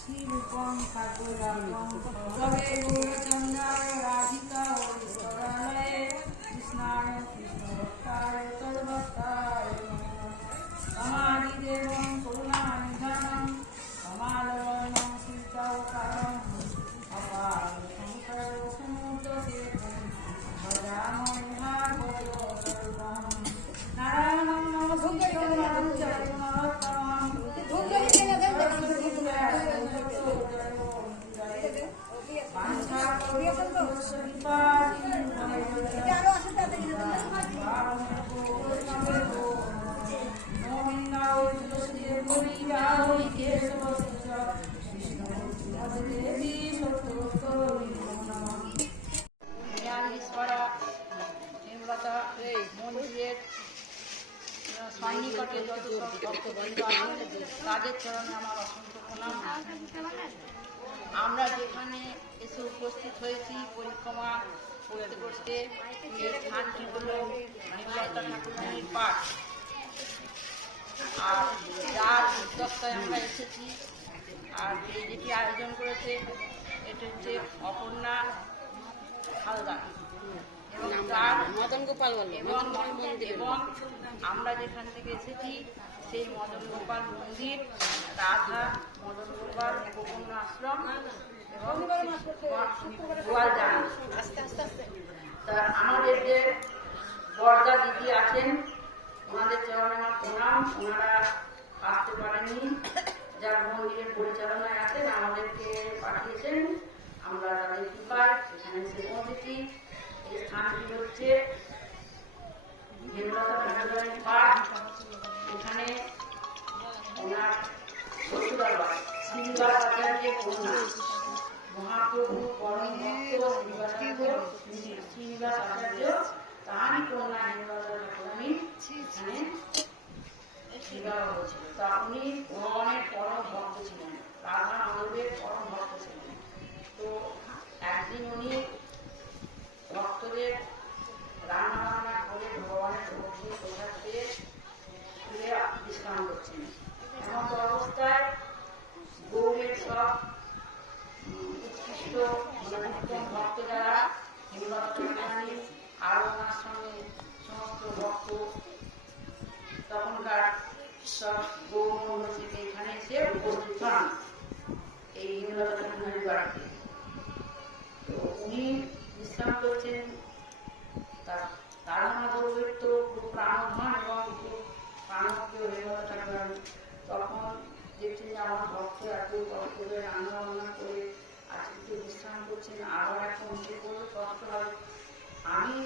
শ্রীরূপম গৌরচন্দ্রায় রাধিকা হরিস্তরালয়ে কৃষ্ণায় কৃষ্ণভক্তায় তদ্ভক্তায় সমাধিদেবং করুণানিধানং কমালবর্ণং সীতাবতারং অপার শঙ্কর সমুদ্রসেতুং ভজামহে ভাগবতস্বরূপম নারায়ণং নমস্কৃত্যং নরং চৈব নরোত্তমং মন্দিরের সন্নিকটে যত তাদের চরণে আমার অসংখ্য প্রণাম। আমরা যেখানে এসে উপস্থিত হয়েছি পরিক্রমা করতে করতে, এই স্থানটি হল নির্মলতা ঠাকুরানীর পাঠ। আর যার উদ্যোক্তায় আমরা এসেছি, আর যেটি আয়োজন করেছে এটি হচ্ছে অপর্ণা হালদার এবং মদন গোপাল এবং আমরা যেখান থেকে এসেছি সেই মদন গোপাল মন্দির, রাধা মদন গোপাল গোপন্ন আশ্রম এবং গোয়ালজান। তা আমাদের যে বর্দা দিদি আছেন ওনাদের চরণে আমার প্রণাম। ওনারা আসতে পারেননি, যার মন্দিরের পরিচালনায় আছেন আমাদেরকে পাঠিয়েছেন। আমরা তাদের কৃপায় সেখানে এসে পৌঁছেছি। এই স্থানটি হচ্ছে পাঠ। এখানে ওনার শ্বশুরাল শ্রীনিবাস আচার্যের কন্যা মহাপ্রভু পরম ভক্ত শ্রীনিবাস আচার্য, তাহারই কন্যা হেমলতা ঠাকুরানী এখানে বিবাহ হয়েছিল। তা উনি ভগবানের পরম ভক্ত ছিলেন, রাধা মাধবের পরম ভক্ত ছিলেন। তো একদিন উনি ভক্তদের রান্না বান্না করে ভগবানের ভক্তি প্রসাদ পেয়ে ফিরে বিশ্রাম করছেন। এমন অবস্থায় গৌরের সব উৎকৃষ্ট ভক্ত যারা হিমলতানী আর ওনার সঙ্গে সমস্ত ভক্ত তখনকার সব গৌর থেকে এখানে এসে উপস্থিত হন এই হিমলতানীর বাড়িতে। তো উনি বিশ্রাম করছেন। তারা মাধবের তো খুব প্রাণধন এবং খুব প্রাণপ্রিয় হেমলতা ঠাকুরানী। তখন দেখছেন যে আমার ভক্ত এত কষ্ট করে রান্না বান্না করে আজকে বিশ্রাম করছেন, আবার এখন উঠে করলে কষ্ট হয়, আমি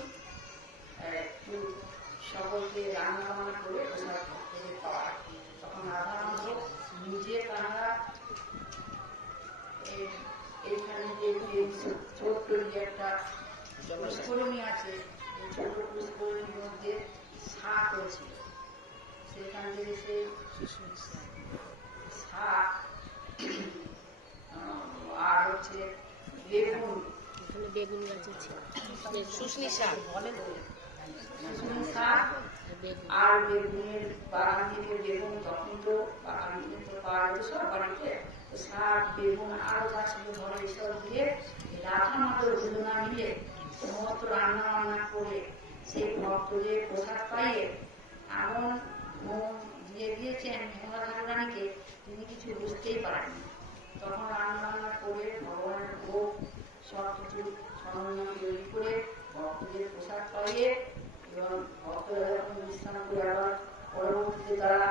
একটু সকলকে রান্না বান্না করে প্রসাদ ভক্তদের পাওয়ার। তখন রাধা মাধব নিজে তারা এইখানে যে ছোট্ট একটা পুষ্করিণী আছে, এই ছোট পুষ্করিণীর মধ্যে শাক হয়েছিল, সেখান থেকে সে শাক আর হচ্ছে বেগুন গাছ আছে, শুশনি শাক বলে, শুশনি শাক আর বেগুনের বাগান থেকে বেগুন, তখন তো বাগান থেকে তো পাওয়া যেত সব বাড়িতে, শাক বেগুন আরো যা ছিল ধরে এসব দিয়ে রাধা মাধব দুজনা মিলে সমস্ত রান্না বান্না করে সেই ভক্তদের প্রসাদ পাইয়ে এমন মন দিয়ে দিয়েছেন হেমলতা ঠাকুরানীকে, তিনি কিছু বুঝতেই পারেননি। তখন রান্না বান্না করে ভগবানের ভোগ সব কিছু সরঞ্জাম তৈরি করে ভক্তদের প্রসাদ পাইয়ে এবং ভক্তরা যখন বিশ্রাম করে আবার পরবর্তীতে তারা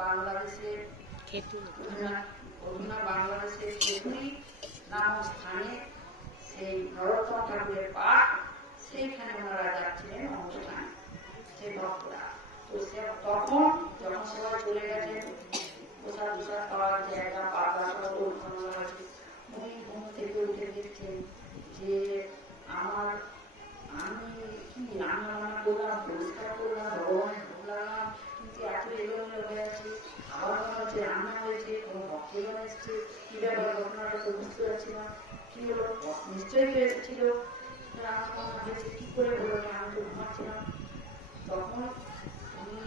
বাংলাদেশের বাংলাদেশের খেতুরি নামক স্থানে সেই নরোত্তম ঠাকুরের পাঠ, সেইখানে ওনারা যাচ্ছিলেন অনুষ্ঠানে সেই ভক্তরা। তো সে তখন যখন সবাই চলে গেছেন, প্রসাদ প্রসাদ পাওয়ার জায়গা পাতা সব আছে, উনি ঘুম থেকে উঠে দেখছেন যে আমি কি রান্না বান্না করলাম, পরিষ্কার করলাম, ভগবানের ভোগ লাগলাম, কিন্তু এত এলোমেলো হয়ে আছে, আবার মনে হচ্ছে রান্না হয়েছে, কোনো ভক্তজন এসছে, কি ব্যাপার ঘটনাটা তো বুঝতে পারছি না, কি হলো, নিশ্চয়ই হয়েছিল, রান্না বান্না হয়েছে, কি করে হলো না, আমি তো ঘুমাচ্ছিলাম। তখন উনি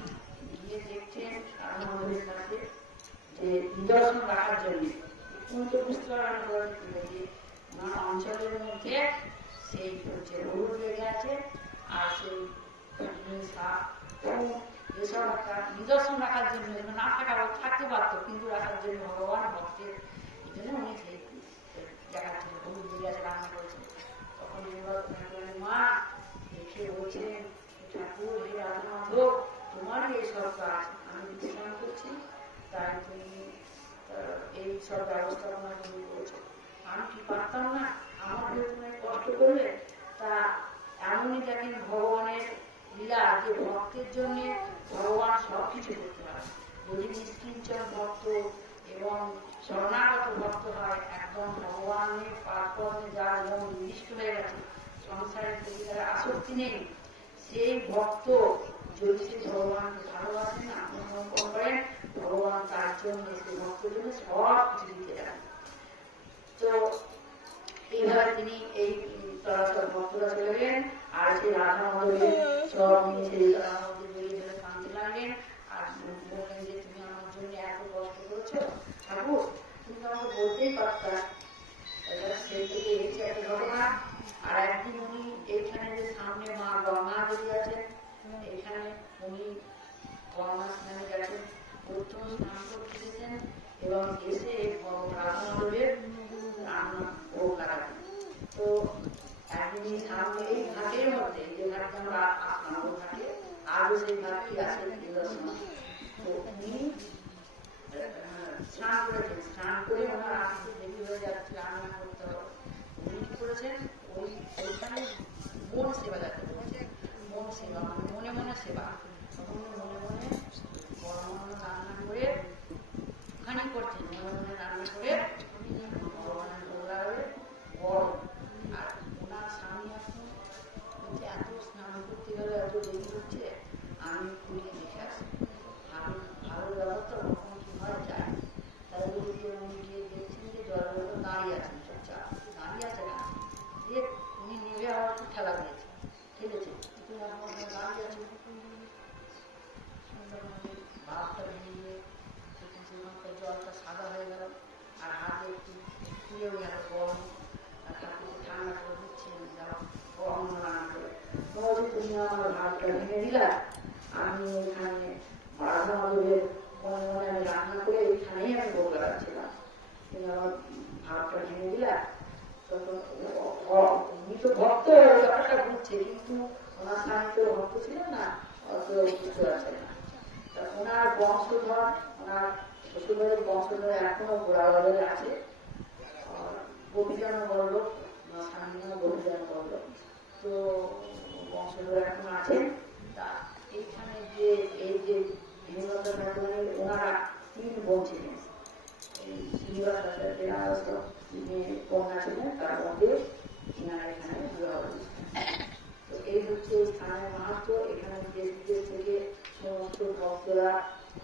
গিয়ে দেখছেন রাধামাধবের কাছে যে নিদর্শন রাখার জন্য উনি তো বুঝতে পারবেন যে ওনার অঞ্চলের মধ্যে সেই হচ্ছে হলুদ লেগে আছে, আর সেই এসব একটা নিদর্শন রাখার জন্য, না থাকতে পারতো, কিন্তু রাখার জন্য ভগবান ভক্তের এই জন্য উনি সেই দেখাচ্ছেন হলুদ লেগে আছে, রান্না করেছেন। তখন মা দেখে বলছিলেন, ঠাকুর হে রাধামাধব, তোমারই এইসব কাজ, আমি বিশ্রাম করছি, তাই তুমি এই সব ব্যবস্থাপনা তুমি করেছো, আমি কি পারতাম না, আমার তুমি কষ্ট করবে। তা এমনই দেখেন ভগবানের লীলা যে ভক্তের জন্য ভগবান সবকিছু করতে পারে। যদি নিষ্কিঞ্চন ভক্ত এবং শরণাগত ভক্ত হয়, একদম ভগবানের পারকর্মে যার মন নিবিষ্ট হয়ে গেছে, সংসারের প্রতি তার আসক্তি নেই, সেই ভক্ত যদি সে ভগবানকে ভালোবাসেন, আত্মসমর্পণ করেন, ভগবান তার জন্য সেই ভক্তের জন্য সব কিছু দিতে যান। তো এইভাবে তিনি এই সব ভক্তরা চলে গেলেন, আর সেই রাধা মাধবের সব নিয়ে সেই রাধা মাধবের বেরিয়ে ধরে কাঁদতে লাগলেন, আর বললেন যে তুমি আমার জন্য এত কষ্ট করেছো ঠাকুর, তুমি আমাকে বলতেই পারতা। সেই থেকে এসেছে একটা ঘটনা। আর একদিন উনি এইখানে যে সামনে মা গঙ্গা দেবী আছেন, এখানে উনি গঙ্গা স্নানে গেছেন, প্রথম স্নান করতে গেছেন এবং এসে রাধা মাধবের রান্না ভোগ লাগাতেন। তো একদিন সামনে এই ঘাটের মধ্যে, যে ঘাটে আমরা আসলাম, ওই ঘাটে আরো সেই ঘাটটি আছে নিদর্শন। তো উনি স্নান করেছেন, স্নান করে ওনার আসতে দেরি হয়ে যাচ্ছে, রান্না করতে হবে। উনি কি করেছেন, ওইখানে মন সেবা যাতে বলছে, মন সেবা মানে মনে মনে সেবা, মনে মনে বড় রান্না করে ওখানে করছেন, মনে মনে রান্না করে ভগবানের ভোগ লাগাবে বড়। আর ওনার স্বামী এখন বলছে এত স্নান করতে গেলে এত দেরি হচ্ছে, আমি ঘুরিয়ে দেখে আসি, আমি ভালো ব্যবস্থা কখনো কি হয় যায়। তাই বলি যে উনি গিয়ে দেখছেন যে জলগুলো দাঁড়িয়ে আছেন, চুপচাপ দাঁড়িয়ে আছে না, যে উনি নেবে আবার একটু খেলা দিয়েছেন, খেলেছেন, কিন্তু দাঁড়িয়ে আছে, ভাবটা ভেঙে সেখানকার জলটা সাদা হয়ে গেল, আর হাতে একটু খুলেও গেল গরম, আর ঠাকুরকে ঠান্ডা করে দিচ্ছেন, গরম রান্না করে। বলছে তুমি আমার ভাতটা ভেঙে দিলা, আমি এখানে রাধা মাধবের মনে মনে আমি রান্না করে এইখানেই আমি ভোগ লাগাচ্ছিলাম, তুমি আমার ভাতটা ভেঙে দিলা। তখন উনি তো ভক্ত ব্যাপারটা বুঝছে, কিন্তু ওনার স্বামী তো ভক্ত ছিল না, অত বুঝতে পারছে না। ওনার বংশধর, ওনার শ্বশুরবাড়ির বংশধর এখনো গোড়াবাজারে আছে, গোপীজন বলল, স্বামী গোপীজন বলল, তো বংশধর এখন আছেন। তা এইখানে যে এই যে হেমলতা ঠাকুরের ওনারা 3 বোন ছিলেন, এই শ্রীনিবাস কন্যা ছিলেন, তার মধ্যে ইনারা এখানে বিবাহ দিচ্ছেন। তো এই হচ্ছে স্থানের মাহাত্ম। এখানে দেশ বিদেশ থেকে সমস্ত ভক্তরা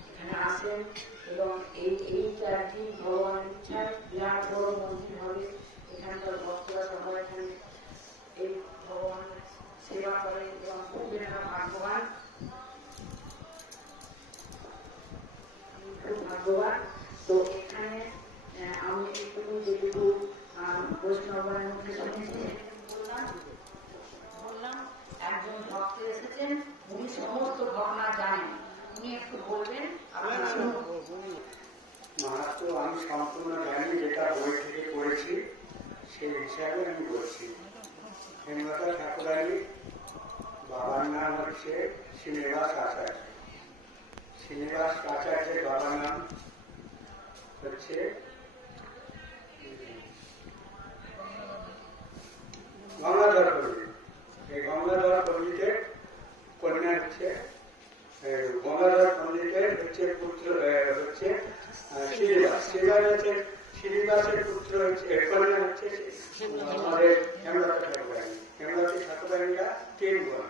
এখানে আসেন এবং এই 4 দিন ভগবানের ইচ্ছায় বিরাট বড় মন্দির হবে। এখানকার ভক্তরা সবাই এখানে এই ভগবানের সেবা করে এবং খুব ভাগ্যবান, খুব ভাগ্যবান। তো এখানে আমি একটু যেটুকু বৈষ্ণবের মধ্যে শুনেছি বললাম, একজন ভক্ত এসেছেন, উনি সমস্ত ঘটনা জানেন, উনি একটু বলবেন, আপনারা শুনুন। মাহাত্ম আমি সম্পূর্ণ জানি, যেটা বই থেকে পড়েছি সেই হিসাবে আমি বলছি। হেমলতা ঠাকুরানী বাবার নাম হচ্ছে শ্রীনিবাস আচার্য। শ্রীনিবাস আচার্যের বাবার নাম হচ্ছে গঙ্গাধর পণ্ডিত। এই গঙ্গাধর পণ্ডিতের কন্যা হচ্ছে, গঙ্গাধর পণ্ডিতের হচ্ছে পুত্র হচ্ছে শ্রীনিবাস। শ্রীনিবাসের পুত্র হচ্ছে, কন্যা হচ্ছে আমাদের হেমলতা ঠাকুরানী। হেমলতা ঠাকুরানীরা 3 বোন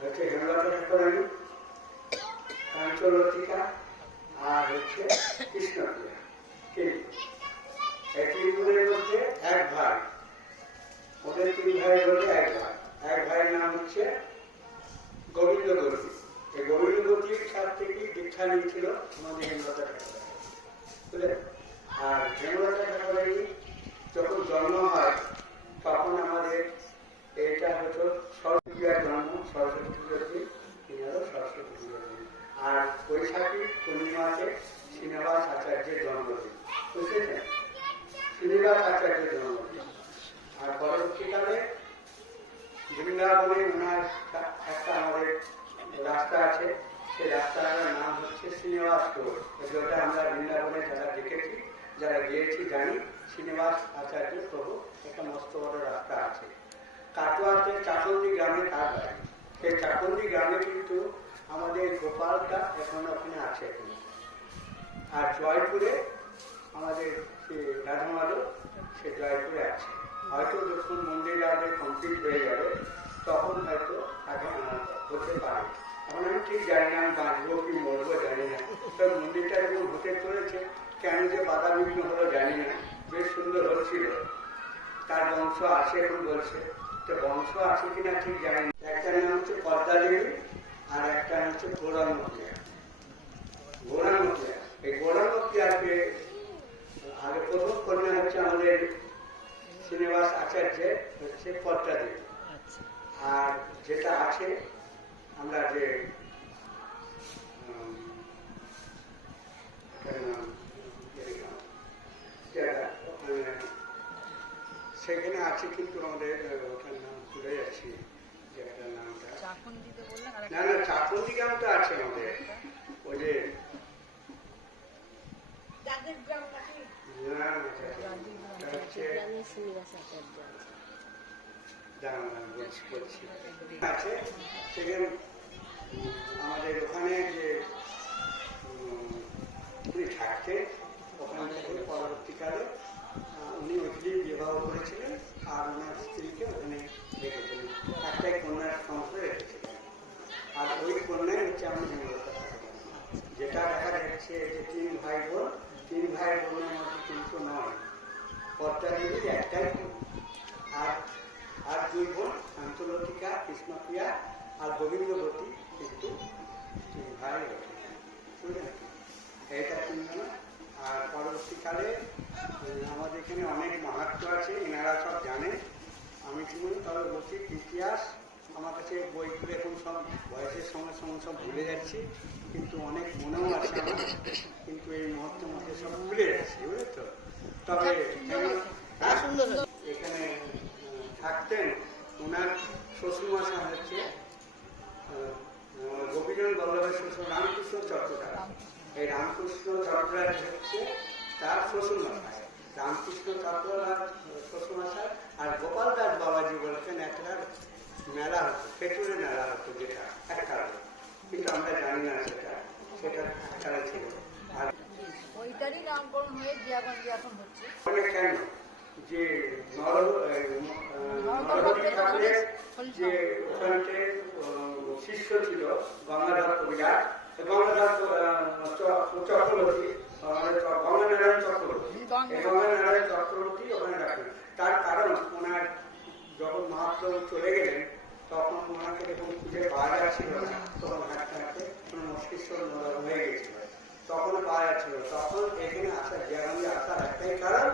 হচ্ছে, হেমলতা ঠাকুরানী, কাঞ্চলতিকা আর হচ্ছে কৃষ্ণপ্রিয়া। এই তিন বোনের মধ্যে এক ভাই, ওদের তিন ভাইয়ের মধ্যে এক ভাইয়ের নাম হচ্ছে গোবিন্দ গতি। এই গোবিন্দ গতির কাছ থেকে দীক্ষা নিয়েছিল আমাদের হেমলতা ঠাকুর, বুঝলেন। আর হেমলতা ঠাকুরের যখন জন্ম হয় তখন আমাদের এটা হতো সরস্বতী পূজার জন্ম, সরস্বতী পুজোর দিন সরস্বতী পুজোর দিন। আর বৈশাখী পূর্ণিমাতে শ্রীনিবাস আচার্যের জন্মদিন, বুঝলেন, শ্রীনিবাস আচার্যের জন্মদিন। আর পরবর্তীকালে বৃন্দাবনে ওনার একটা আমাদের রাস্তা আছে, সেই রাস্তাটার নাম হচ্ছে শ্রীনিবাস রোড। যেটা আমরা বৃন্দাবনে যারা দেখেছি, যারা গিয়েছি জানি, শ্রীনিবাস আচার্য প্রভু একটা মস্ত বড় রাস্তা আছে। কাটোয়াতে চাকন্দি গ্রামে তার বাড়ি। সেই চাকন্দি গ্রামে কিন্তু আমাদের গোপালটা এখন ওখানে আছে এখন। আর জয়পুরে আমাদের রাধা মাধব, সে জয়পুরে আছে। হয়তো যখন মন্দির আমাদের কমপ্লিট হয়ে যাবে তখন হয়তো হতে পারে। এখন আমি ঠিক জানি না, আমি বাঁচবো কি মরবো জানি না। তো মন্দিরটা যখন হতে চলেছে, কেন যে বাধা বিঘ্ন হলো জানি না, বেশ সুন্দর হচ্ছিল। তার বংশ আছে এখন বলছে, তো বংশ আছে কিনা ঠিক জানি না। একটা নাম হচ্ছে পদ্মা দেবী আর একটা নাম হচ্ছে গৌরাঙ্গপ্রিয়া। এই গৌরাঙ্গপ্রিয়াকে আগে প্রথম কন্যা হচ্ছে আমাদের শ্রীনিবাস আচার্যের হচ্ছে পদ্মা দেবী। আর যেটা আছে আমরা যে সেখানে আছে কিন্তু আমাদের ওটার নাম ভুলে যাচ্ছি, যেটার নামটা না না চাকুন্দি গ্রামটা আছে আমাদের, ওই যে আছে সেখানে আমাদের ওখানে যে উনি থাকতেন, ওখান থেকে পরবর্তীকালে উনি ওইখানে বিবাহ করেছিলেন আর ওনার স্ত্রীকে ওখানে রেখেছিলেন, একটাই কন্যার সংসারে রেখেছিলেন। আর ওই কন্যাই হচ্ছে আমি হেমলতা ঠাকুর। যেটা দেখা যাচ্ছে যে তিন ভাই বোনের মধ্যে কিন্তু নয়, পদ্মা দেবীর একটাই বোন, আর দুই বোন কাঞ্চলতিকা, কৃষ্ণপ্রিয়া আর গোবিন্দবতী কিন্তু তিন ভাই বুঝলেন, এটা তিনজন। আর পরবর্তীকালে আমাদের এখানে অনেক মাহাত্ম্য আছে, এনারা সব জানেন। আমি কি বলি তবে বলছি ইতিহাস আমার কাছে বই খুলে এখন সব বয়সের সঙ্গে সঙ্গে সব ভুলে যাচ্ছি, কিন্তু অনেক মনেও আছে আমার, কিন্তু এই মুহূর্তে মধ্যে সব ভুলে যাচ্ছি, বুঝলে তো। তবে এখানে থাকতেন ওনার শ্বশুরমশাই হচ্ছে গোপীনাথ বল্লভের শ্বশুর রামকৃষ্ণ চট্টোপাধ্যায়। এই রামকৃষ্ণ চট্টোপাধ্যায় হচ্ছে তার শ্বশুরমশাই, রামকৃষ্ণ চট্টোপাধ্যায় শ্বশুরমশাই। আর গোপাল দাস বাবাজি বলেছেন একটা মেলা হতো, পেটুরে মেলা হতো, যেটা এককালে, কিন্তু আমরা জানি না সেটা এককালে ছিল। আর ওইটারই নামকরণ হয়ে জিয়াগঞ্জে এখন হচ্ছে। কেন যে নরহরি ঠাকুরের যে ওখানকে শিষ্য ছিল গঙ্গাধর কবিরাজ, গঙ্গাধর চক্রবর্তী, গঙ্গানারায়ণ চক্রবর্তী, এই গঙ্গানারায়ণ চক্রবর্তী ওখানে রাখেন। তার কারণ ওনার যখন মহাপ্রভু চলে গেলেন তখন ওনাকে যখন খুঁজে পাওয়া যাচ্ছিল না, তখন হাঁটতে হাঁটতে মস্তিষ্ক নরম হয়ে গেছিল, তখন পাওয়া যাচ্ছিল। তখন এখানে আসা, জিয়াগঞ্জে আসার একটাই কারণ,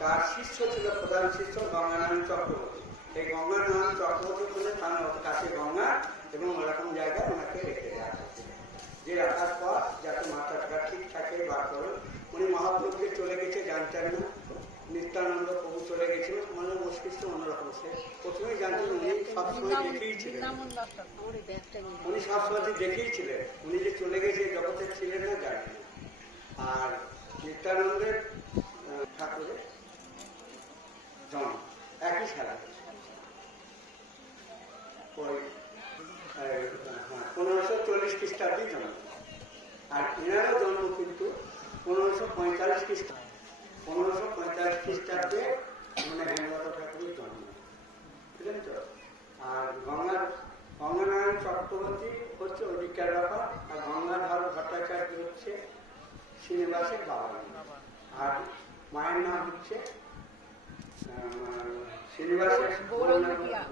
তার শিষ্য ছিল, প্রধান শিষ্য গঙ্গানারায়ণ চক্রবর্তী। এই গঙ্গানারায়ণ চক্রবর্তী বলে তার কাছে গঙ্গা এবং ওরকম জায়গায় ওনাকে রেখে দেওয়া হয়েছিল, যে রাখার পর যাতে মাথাটা ঠিক থাকে বার করুন। উনি মহাপ্রভুকে চলে গেছে জানতেন না, নিত্যানন্দ প্রভু চলে গেছিল, মানে মস্তিষ্ক অন্যরকম। সে প্রথমেই জানতেন, উনি সবসময় দেখেইছিলেন, উনি সবসময় দেখেইছিলেন, উনি যে চলে গেছে জগতে ছিলেন না জানেন। আর নিত্যানন্দের ঠাকুরের জন্ম একই সারা, ওই 1540 খ্রিস্টাব্দে জন্ম। আর এনারও জন্ম কিন্তু 1545 খ্রিস্টাব্দে, 1545 খ্রিস্টাব্দে মানে হেমলতা ঠাকুরের জন্ম, বুঝলেন তো। আর গঙ্গানারায়ণ চক্রবর্তী হচ্ছে অধিকার ব্যাপার, আর গঙ্গাধর ভট্টাচার্য হচ্ছে শ্রীনিবাসের বাবা, আর মায়ের নাম হচ্ছে শ্রীনিবাসের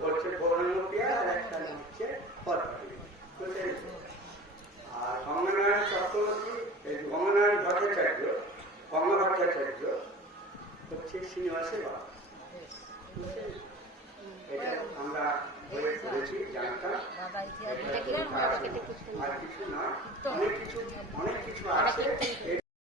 হচ্ছে গৌরাঙ্গপ্রিয়া, আর একটা নাম হচ্ছে পদ্মাবতী। আর গঙ্গানারায়ণ চক্রবর্তী, গঙ্গানারায়ণ ভট্টাচার্য, গঙ্গা ভট্টাচার্য হচ্ছে শ্রীনিবাসের বাবা। এটা আমরা বইয়ে পড়েছি, জানতাম। আর কিছু না, অনেক কিছু আছে।